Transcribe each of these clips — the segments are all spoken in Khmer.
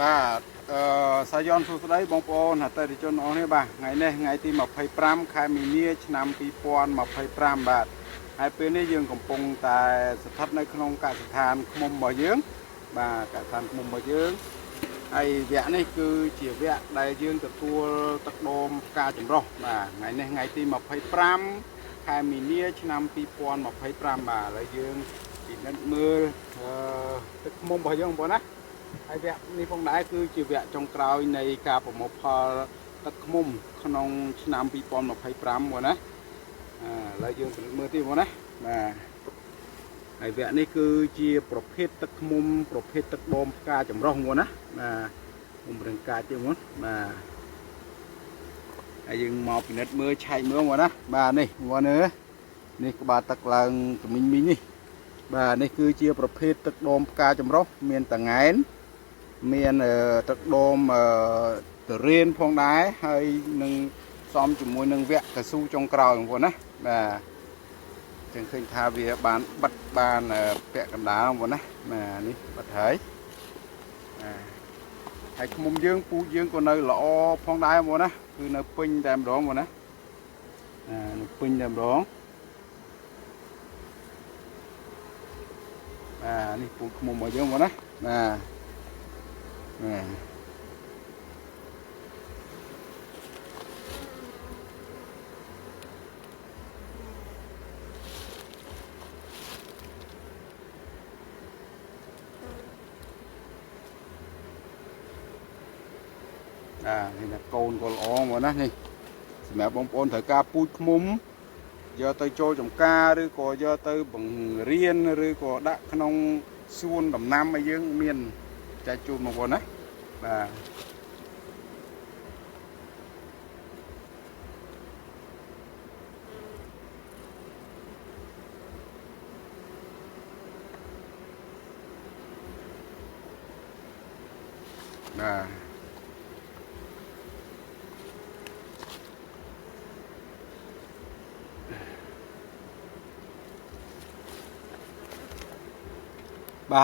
បាទសាយ័ន្តសួស្តីបងប្អូនអតិថិជនអស់នេះបាទថ្ងៃនេះថ្ងៃទី25ខែមីនាឆ្នាំ2025បាទហើយពេលនេះយើងកំពុងតែស្ថិតនៅក្នុងកសិដ្ឋានឃ្មុំរបស់យើងបាទកសិដ្ឋានឃ្មុំរបស់យើងហើយវគ្គនេះគឺជាវគ្គដែលយើងទទួលទឹកដូមផ្កាចម្រុះបាទថ្ងៃនេះថ្ងៃទី25ខែមីនាឆ្នាំ2025បាទឥឡូវយើងពិនិត្យមើលទឹកឃ្មុំរបស់យើងបងប្អូនណាហើយវគ្គនេះផងដែរគឺជាវគ្គចុងក្រោយនៃការប្រមូលផលទឹកឃ្មុំក្នុងឆ្នាំ2025បងណាឥឡូវយើងពិនិត្យមើលទៀតបងណាបាទហើយវគ្គនេះគឺជាប្រភេទទឹកឃ្មុំប្រភេទទឹកដូមផ្កាចម្រុះបងណាបាទខ្ញុំរឹងកាចទៀតបងបាទហើយយើងមកពិនិត្យមើលឆែកមើលបងណាបាទនេះបងណានេះក្បាលទឹកឡើងក្មិញមីងនេះបាទនេះគឺជាប្រភេទទឹកដូមផ្កាចម្រុះមានតង្ហែនមានទឹកដូមទរៀនផងដែរហើយនឹងសំជាមួយនឹងវគ្គកស៊ូចុងក្រោយបងប្អូនណាបាទចឹងឃើញថាវាបានបិទបានពាក់កណ្ដាលបងប្អូនណាបាទនេះបិទហើយឃ្មុំយើងពូជយើងក៏នៅល្អផងដែរបងប្អូនណាគឺនៅពេញតែម្ដងបងប្អូនណានៅពេញតែម្ដងនេះពូជឃ្មុំរបស់យើងបងប្អូនណាបាទនេះlàកូនក៏ល្អមកណានេះសម្រាប់បងប្អូនត្រូវការពូជឃ្មុំយកទៅចូលចំការឬក៏យកទៅបង្រៀនឬក៏ដាក់ក្នុងសួនដំណាំឲ្យយើងមានចែកជូនបងប្អូនណាបាទ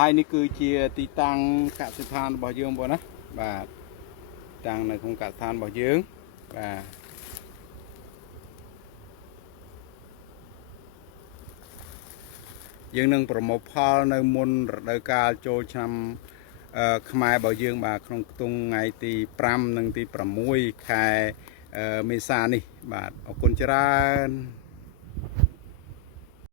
ហើយនេះគឺជាទីតាំងកសិដ្ឋានរបស់យើងបងណាបាទតាំងនៅក្នុងកសិដ្ឋានរបស់យើងបាទយើងនឹងប្រមូលផលនៅមុនរដូវកាលចូលឆ្នាំខ្មែររបស់យើងបាទក្នុងខ្ទង់ថ្ងៃទី5និងទី6ខែមេសានេះបាទអរគុណច្រើន